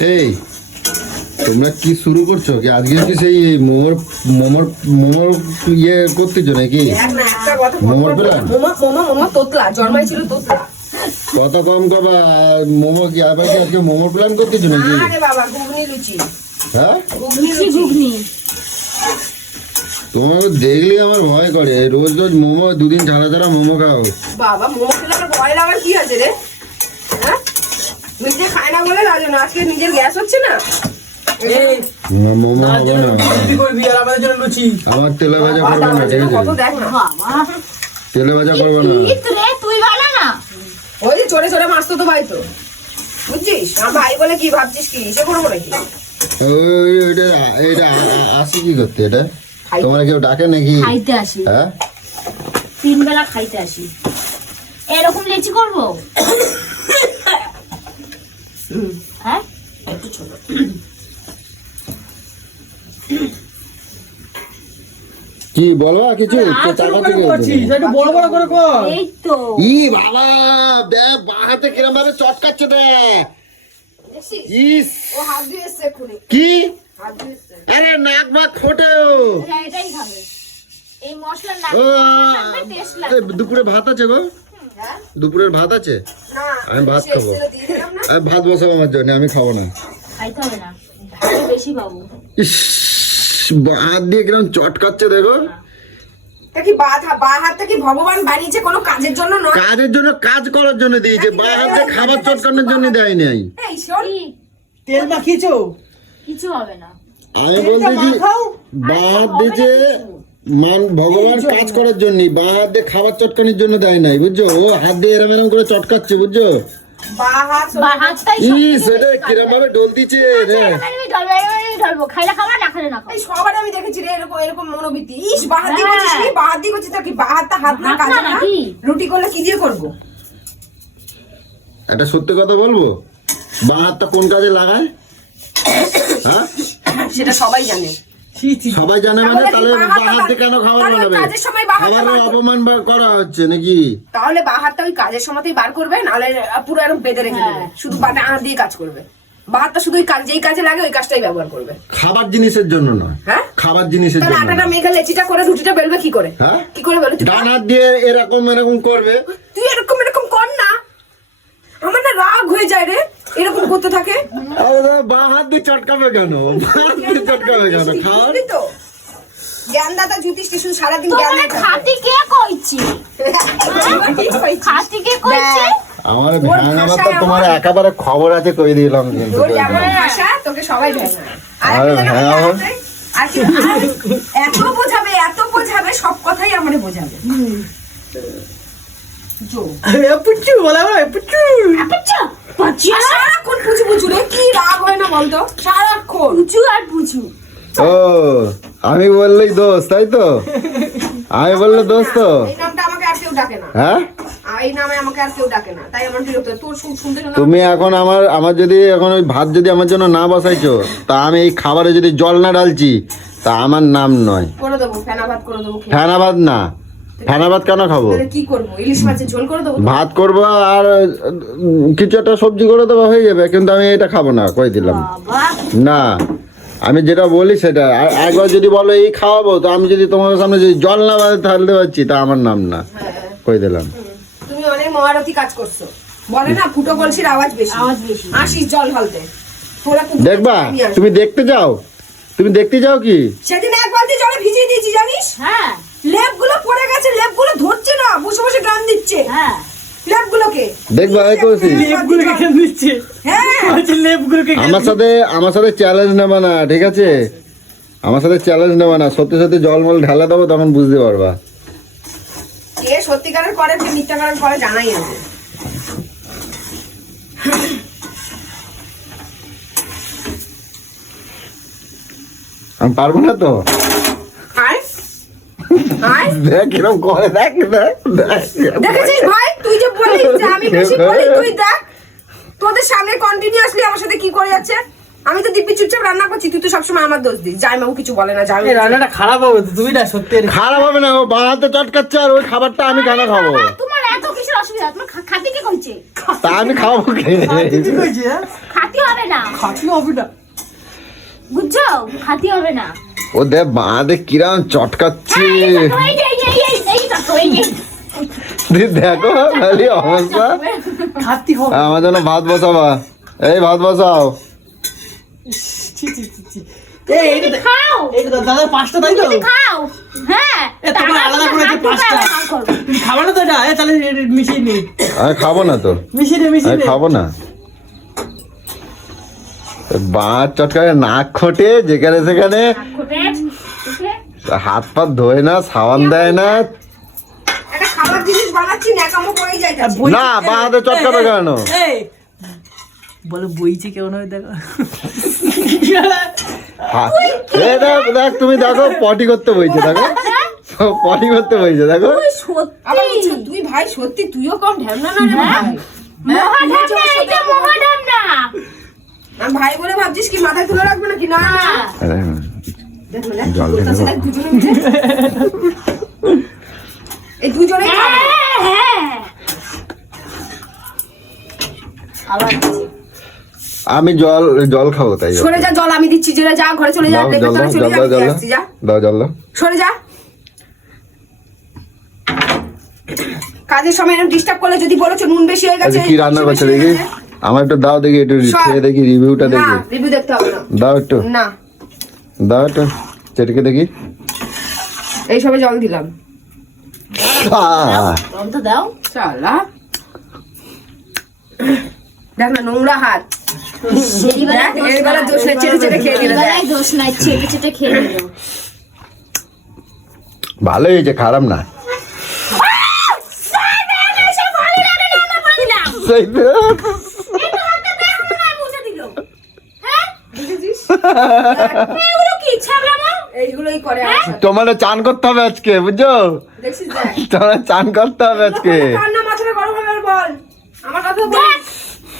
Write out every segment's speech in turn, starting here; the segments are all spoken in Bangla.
এই তোমরা কি শুরু করছো কি আজকে কি সেই মোমোর মোমোর মোমোর ইয়ে করতেছো নাকি? মোমোর প্ল্যান কত কম কবা মোমো কি আবার কি আজকে মোমোর প্ল্যান করতেছো নাকি? হ্যাঁ তোমার দেখলে আমার ভয় করে, রোজ রোজ মোমো দুদিন ছাড়া ছাড়া মোমো খাও। বাবা মোমো খেলে আমার ভয় লাগার কি আছে রে? হ্যাঁ নিজে খায় না বলে রাজন আজকে নিজের গ্যাস হচ্ছে না। মোমো হবে না, আমার তেলে ভাজা করবো না, ঠিক আছে? তেলে ভাজা করবো না। ওই যে চড়ে চড়ে মারতো তো ভাই, তো বুঝছিস আমার ভাই বলে কি ভাবছিস কি সে করবো নাকি? এটা আসি কি করতে? এটা তোমরা কেউ ডাকে নাকি? খাইতে আসি, হ্যাঁ 3 বেলা খাইতে আসি। এরকম লেচি করবো? হ্যাঁ একটু ছোট। কি বলবা কিছু? বড় বড় করে কর। এই তো ই বাবা দেখ বাহাতে কিরম ভাবে চটকাচ্ছে দেখ। ইস ও হাত দিয়ে এসছে এক্ষুনি, কি হাত দিয়ে এসছে। আরে নাক ভাত ফোটে। হ্যাঁ এটাই খাবে, এই মশলা না ও থাকবে টেস্ট লাগবে। দুপুরে ভাত আছে গো? হ্যাঁ দুপুরের ভাত আছে? না আমি ভাত সে খাবো। এসেছিল দিয়ে দিলাম না। আমি ভাত বসাবো আমার জন্য, আমি খাবো না। খাইতে হবে না, ভাতটা বেশি পাবো। ইস হাত দিয়ে কিরম চটকাচ্ছে দেখো। তা কি বা হাতটা কি ভগবান বানিয়েছে কোনো কাজের জন্য নয়? কাজের জন্য, কাজ করার জন্য দিয়েছে, বা হাতে খাবার চটকানোর জন্য দেয় নাই। এই শোন, কি? তেল মাখিয়েছো? কিছু হবে না। আমি বলতেছি মাখাও। বা হাত দিয়েছে ভগবান কাজ করার জন্য, বা হাত দিয়ে খাবার চটকানোর জন্য দেয় নাই, বুঝছো? ও হাত দিয়ে এরম এরম করে চটকাচ্ছে, বুঝছো? বা হাতটাই ইস এটা কিরম ভাবে ডোল দিচ্ছে রে। ঢলবো, খাইলে খাবা না খাইলে না খাও। এই সবার আমি দেখেছি রে এরকম এরকম মনোবৃত্তি। ইস বাহাত দিয়ে করছিস কি? বাহাত দিয়ে করছিস তো কি? বাহাতটা হাত না হাত কাজ না না। নাকি? রুটি করলে কি দিয়ে করবো? একটা সত্যি কথা বলবো, বা হাতটা কোন কাজে লাগায়? হ্যাঁ সেটা সবাই জানে। সবাই জানে মানে? তাহলে বা হাত দিয়ে কেন খাবার তাহলে বানাবে? কাজের সময় বা হাতটা খাবারের বার করবে। অপমান করা হচ্ছে নাকি? তাহলে বাহাতটা ওই কাজের সময়তেই বার করবে, নাহলে পুরো এরকম বেঁধে রেখে দেবে, শুধু বাটা হাত দিয়ে কাজ করবে। বাহাতটা শুধু ওই কাজ, যেই কাজে লাগে ওই কাজটাই ব্যবহার করবে। খাবার জিনিসের জন্য নয়, হ্যাঁ খাবার জিনিসের তাহলে জন্য আটাটা নয়। মেঘে লেচিটা করে রুটিটা বেলবে কি করে? হ্যাঁ কি করে বেলবে? ডান হাত দিয়ে এরকম এরকম করবে। তুই এরকম এরকম কর না, আমার না রাগ হয়ে যায় রে এরকম করতে থাকে। আরে বা হাত দিয়ে চটকাবে কেন? বা হাত দিয়ে চটকাবে কেন? খাওয়ার বুঝলি তো জ্ঞানদাতা জ্যোতিষ শুধু সারাদিন জ্ঞান তোমরা দেখাবে। খাতি কে কইছি? খাতি কে কইছে? আমার ওর ভ্যাঙাবার তো ভাষায় তোমার আমার- একেবারে খবর আছে, কই দিলাম কিন্তু। তোর যেমন ভাষা তোকে সবাই ভেঙে। আরে হ্যাঁ, এত বোঝাবে সব কথাই আমারে বোঝাবে। জো পুচু বলা হয় পুচু। আচ্ছা পাচ্ছি আর সারাক্ষণ পুচু পুচু রে, কি রাগ হয় না বলতো? সারাক্ষণ পুচু আর পুচু। ও আমি বললেই দোষ, তাই তো? আমি বললে দোষ তো? এই নামটা আমাকে আর কেউ ডাকে না। হ্যাঁ এই নামে আমাকে আর কেউ ডাকে না, তাই আমার বিরক্ত হয়। তোর শুনতে শোনা তুমি এখন আমার যদি এখন ওই ভাত যদি আমার জন্য না বসাইছো, তা আমি এই খাবারে যদি জল না ঢালছি, তা আমার নাম নয়। করে দেবো, ফেনা ভাত করে দেবো। খেয়ে। ফেনা ভাত না, ফেনা ভাত কেন খাবো? তাহলে কি করবো? ইলিশ মাছের ঝোল করে দেবো। ভাত করবো আর কিছু একটা সবজি করে দেবো, হয়ে যাবে। কিন্তু আমি এটা খাবো না, কই দিলাম। বাবা না আমি যেটা বলি সেটা। আর একবার যদি বলো এই খাওয়াবো, তো আমি যদি তোমার সামনে যদি জল না ঢালতে পারছি, তা আমার নাম না, কই দিলাম। তুমি অনেক মহারথী কাজ করছো, বলে না ফুটো কলসির আওয়াজ বেশি। আওয়াজ বেশি। আসিস জল ঢালতে, থোড়া কুকুর দেখবা নিয়ে আসবি। তুমি দেখতে যাও, তুমি দেখতে যাও কি? সেদিন এক বালতি জলে ভিজিয়ে দিয়েছি জানিস? হ্যাঁ লেপগুলো পড়ে গেছে, লেপগুলো ধরছে না, বসে বসে গান দিচ্ছে হ্যাঁ লেপগুলোকে। দেখবা এই কৌশি লেপগুলোকে কেন দিচ্ছে? হ্যাঁ বলছে লেপগুলোকে কেন আমার সাথে চ্যালেঞ্জ নেবা না, ঠিক আছে? আমার সাথে চ্যালেঞ্জ নেবা না, সত্যি সত্যি জলমল ঢালা দেবো, তখন বুঝতে পারবা। কে সত্যিকারের করে কে মিথ্যাকারের করে জানাই আছে। আমি পারবো না তো। আয় আয় দেখ কিরম করে, দেখ দেখ দেখ। দেখেছিস ভাই, তুই যে বলিস যে আমি বেশি বলি, তুই দেখ তোদের সামনে কন্টিনিউয়াসলি আমার সাথে কি করে যাচ্ছে। আমি তো দিব্যি চুপচাপ রান্না করছি, তুই তো সবসময় আমার দোষ দিস। জামাইবাবু কিছু বলে না, এই জামাই রান্নাটা খারাপ হবে তো, তুমি না সত্যি খারাপ হবে না, ও বা হাতে চটকাচ্ছে আর ওই খাবারটা আমি কেন খাবো? তোমার এত কিসের অসুবিধা? তোমার খাতি কে কইছে? তা আমি খাবো কে? কি কইছি? হ্যাঁ খাতি হবে না, খাটি হবে না। বুঝছো? খাতি হবে না। ও দে বাঁধে কিরাম চটকাচ্ছে এই দেখো, এই যে, এই যে, এই দেখো, এই যে। দি দেখো খালি অবস্থা। খাতি হবে। আমার জন্য ভাত বসাবা, এই ভাত বসাও। ছি, ছি, ছি, ছি। এই, এইটা দে- খাও, এইটা দাও, দাদা 5টা তাই তো? তুমি খাও। হ্যাঁ, এ, তোমার তারপর আলাদা করে যে হাত ঢোকাও, 5টা। নাও করো। তুমি খাবে না তো এটা? তাহলে মিশিয়ে নি। আমি খাবো না তো, মিশিয়ে নে, আমি মিশিয়ে নে। খাবো না। বাঁধ চটকায় নাক খোটে যেখানে সেখানে, খুঁটে, খুঁটে। হাত পাত ধোয় না, সাবান দেয় না। একটা খাবার জিনিস বানাচ্ছি ন্যাকামো করেই যাইতাছে। আর বইছে না, কেন? বাঁধে চটকাবে কেন? এই, বলো বইছে কেমন হবে দেখো। হ্যাঁ, এই দেখ দেখ, তুমি দেখো পটি করতে বইছে, দেখো পটি করতে বইছে, দেখো। তুই সত্যি আবার বলছে, তুই ভাই সত্যি তুইও কম ঢ্যামনা না রে ভাই। মহাঢামনা, এটা মহাঢামনা। আমি ভাই বলে ভাবছিস কি মাথায় তুলে রাখবে নাকি? না না আরে, দেখ না, দেখ, জল ঢেলে তোর সাথে দুজনে মিলে। এই দুজনেই খাবে। হ্যাঁ। আবার আছে। আমি জল জল খাবো তাই। সরে যা, জল আমি দিচ্ছি, জেলে যা, ঘরে চলে যা, দাও, দেখে জল তোরা দাও, চলে জল যা, দাও, আমি জল দিয়ে দাও। আসছি, যা দাও জল দাও। সরে যা। কাজের সময় এরকম ডিস্টার্ব করলে যদি বলেছো নুন বেশি হয়ে গেছে, আচ্ছা কি রান্না করছো বেশি হয়ে দেখি? গেছে। আমার একটু দাও দেখি, একটু সব। খেয়ে দেখি, রিভিউটা না দেখি। রিভিউ দেখতে হবে না। দাও একটু, না দাও একটু চেটকে দেখি। এই সবে জল দিলাম। আহ, জলটা দাও। শালা দেখ না, নোংরা হাত। দেখ, এর বেলা দোষ নেই, চেটে চেটে খেয়ে দিল, দেখ। এবারে দোষ নাই, ছেটে ছেটে খেয়ে নিল। ভালোই হয়েছে, খারাপ না। সেই তো। দেখেছিস? এগুলো কি ছাবলামো? এইগুলোই করে আমার সাথে। তোমার চান করতে হবে আজকে, বুঝছো? দেখছিস দেখ। তোমার চান করতে হবে আজকে। কান্না মাথাটা গরম হবে আর বল। আমার কথা বল। দেখ,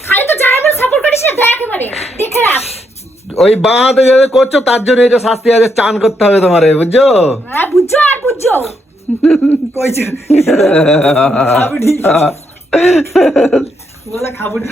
খালি তো জামাইবাবু সাপোর্ট করিস না, দেখ এবারে, দেখে রাখ। ওই বাঁধে যেটা করছো তার জন্য এটা শাস্তি আছে, চান করতে হবে তোমারে, বুঝছো? হ্যাঁ, বুঝছো আর বুঝছো। কইছে খাবি নি। বলে খাবো নি।